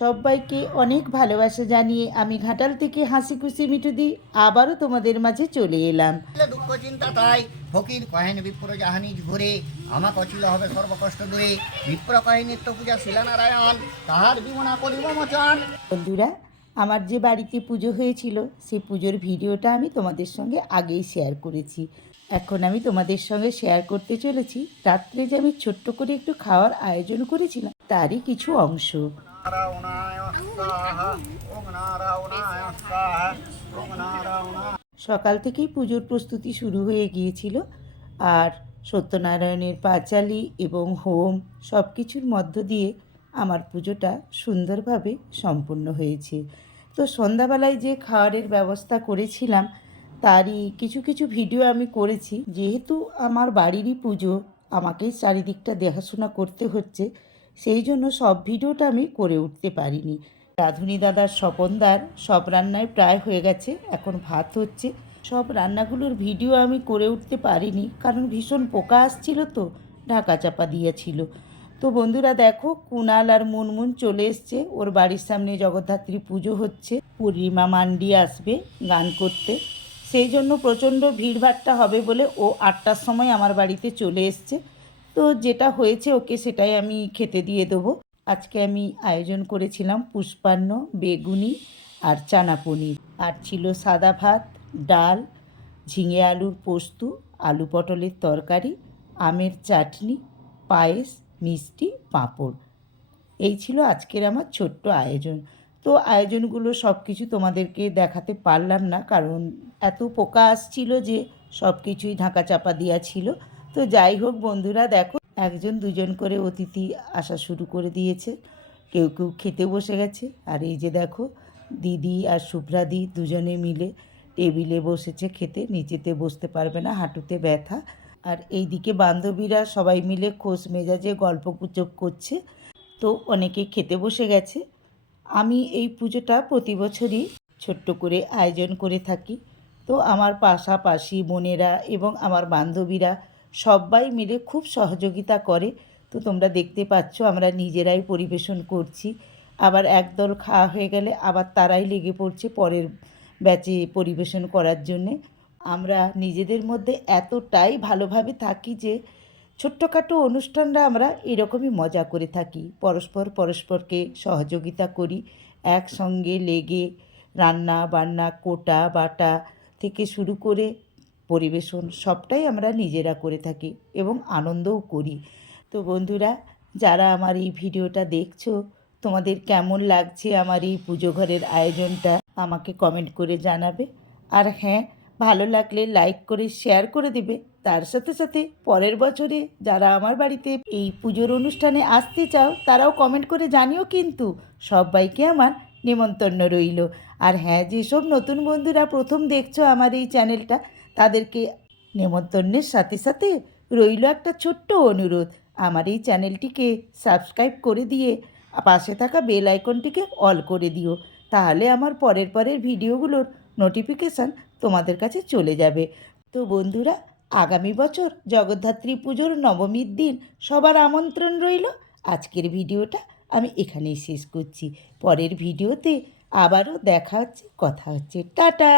সবাইকে অনেক ভালোবাসা জানিয়ে আমি ঘাটাল থেকে হাসি খুশি মিঠুদি আবারও তোমাদের মাঝে চলে এলাম। দুঃখ চিন্তা তাই ফকির কহেন বিপ্র জাহানি ঘুরে আমাক অচিল হবে সর্বকষ্ট দূরে বিপ্র কহে নিত্য পূজা শিলানারায়ণ তাহার জীবনা করিব মোচন। বন্ধুরা, আমার যে বাড়িতে পুজো হয়েছিল সেই পুজোর ভিডিওটা আমি তোমাদের সঙ্গে আগেই শেয়ার করেছি। এখন আমি তোমাদের সঙ্গে শেয়ার করতে চলেছি রাত্রে যে আমি ছোট্ট করে একটু খাওয়ার আয়োজন করেছিলাম তারই কিছু অংশ। সকাল থেকেই পুজোর প্রস্তুতি শুরু হয়ে গিয়েছিল, আর সত্যনারায়ণের পাঁচালি এবং হোম সব কিছুর মধ্য দিয়ে আমার পুজোটা সুন্দরভাবে সম্পূর্ণ হয়েছে। তো সন্ধ্যাবেলায় যে খাওয়ারের ব্যবস্থা করেছিলাম তারই কিছু কিছু ভিডিও আমি করেছি। যেহেতু আমার বাড়িরই পুজো, আমাকেই চারিদিকটা দেখাশোনা করতে হচ্ছে, সেই জন্য সব ভিডিওটা আমি করে উঠতে পারিনি। রাঁধুনি দাদার স্বপনদার সব রান্নায় প্রায় হয়ে গেছে, এখন ভাত হচ্ছে। সব রান্নাগুলোর ভিডিও আমি করে উঠতে পারিনি, কারণ ভীষণ পোকা আসছিল তো ঢাকা চাপা দিয়েছিল। তো বন্ধুরা দেখো, কুণাল আর মুনমুন চলে এসছে, ওর বাড়ির সামনে জগদ্ধাত্রী পুজো হচ্ছে, পূর্ণিমা মান্ডি আসবে গান করতে, সেই জন্য প্রচণ্ড ভিড়ভাট্টা হবে বলে ও 8টার সময় আমার বাড়িতে চলে এসছে। তো যেটা হয়েছে ওকে সেটাই আমি খেতে দিয়ে দেবো। আজকে আমি আয়োজন করেছিলাম পুষ্পান্ন, বেগুনি আর চানা পনির, আর ছিল সাদা ভাত, ডাল, ঝিঙে আলুর পোস্ত, আলু পটলের তরকারি, আমের চাটনি, পায়েস, মিষ্টি, পাঁপড়। এই ছিল আজকের আমার ছোট্ট আয়োজন। তো আয়োজনগুলো সব কিছু তোমাদেরকে দেখাতে পারলাম না, কারণ এত পোকা আসছিল যে সব কিছুই ঢাকা চাপা দেওয়া ছিল। তো যাই হোক বন্ধুরা, দেখো একজন দুজন করে অতিথি আসা শুরু করে দিয়েছে, কেউ কেউ খেতে বসে গেছে। আর এই যে দেখো, দিদি আর শুভ্রাদি দুজনে মিলে টেবিলে বসেছে খেতে, নিচেতে বসতে পারবে না, হাঁটুতে ব্যথা। আর এইদিকে বান্ধবীরা সবাই মিলে খোশ মেজাজে গল্প গুজব করছে। তো অনেকে খেতে বসে গেছে। আমি এই পুজোটা প্রতি বছরই ছোট্ট করে আয়োজন করে থাকি। তো আমার পাশাপাশি বোনেরা এবং আমার বান্ধবীরা সবাই মিলে খুব সহযোগিতা করে। তো তোমরা দেখতে পাচ্ছ আমরা নিজেরাই পরিবেশন করছি, আবার একদল খাওয়া হয়ে গেলে আবার তারাই লেগে পড়ছে পরের ব্যাচে পরিবেশন করার জন্যে। আমরা নিজেদের মধ্যে এতটাই ভালোভাবে থাকি যে ছোট্টখাটো অনুষ্ঠানরা আমরা এরকমই মজা করে থাকি, পরস্পরকে সহযোগিতা করি, একসঙ্গে লেগে রান্না বান্না, কোটা বাটা থেকে শুরু করে পরিবেশন সবটাই আমরা নিজেরা করে থাকি এবং আনন্দও করি। তো বন্ধুরা, যারা আমার এই ভিডিওটা দেখছো, তোমাদের কেমন লাগছে আমার এই পুজো ঘরের আয়োজনটা আমাকে কমেন্ট করে জানাবে। আর হ্যাঁ, ভালো লাগলে লাইক করে শেয়ার করে দেবে। তার সাথে সাথে পরের বছরে যারা আমার বাড়িতে এই পুজোর অনুষ্ঠানে আসতে চাও তারাও কমেন্ট করে জানিও, কিন্তু সবাইকে আমার নেমন্তন্ন রইল। আর হ্যাঁ, যেসব নতুন বন্ধুরা প্রথম দেখছো আমার এই চ্যানেলটা, তাদেরকে নেমন্তন্নের সাথে সাথে রইল একটা ছোট্ট অনুরোধ, আমার এই চ্যানেলটিকে সাবস্ক্রাইব করে দিয়ে পাশে থাকা বেল আইকনটিকে অল করে দিও, তাহলে আমার পরের ভিডিওগুলোর নোটিফিকেশান তোমাদের কাছে চলে যাবে। তো বন্ধুরা, আগামী বছর জগদ্ধাত্রী পুজোর নবমীর দিন সবার আমন্ত্রণ রইল। আজকের ভিডিওটা আমি এখানেই শেষ করছি, পরের ভিডিওতে আবারও দেখা হচ্ছে, কথা হচ্ছে, টাটা।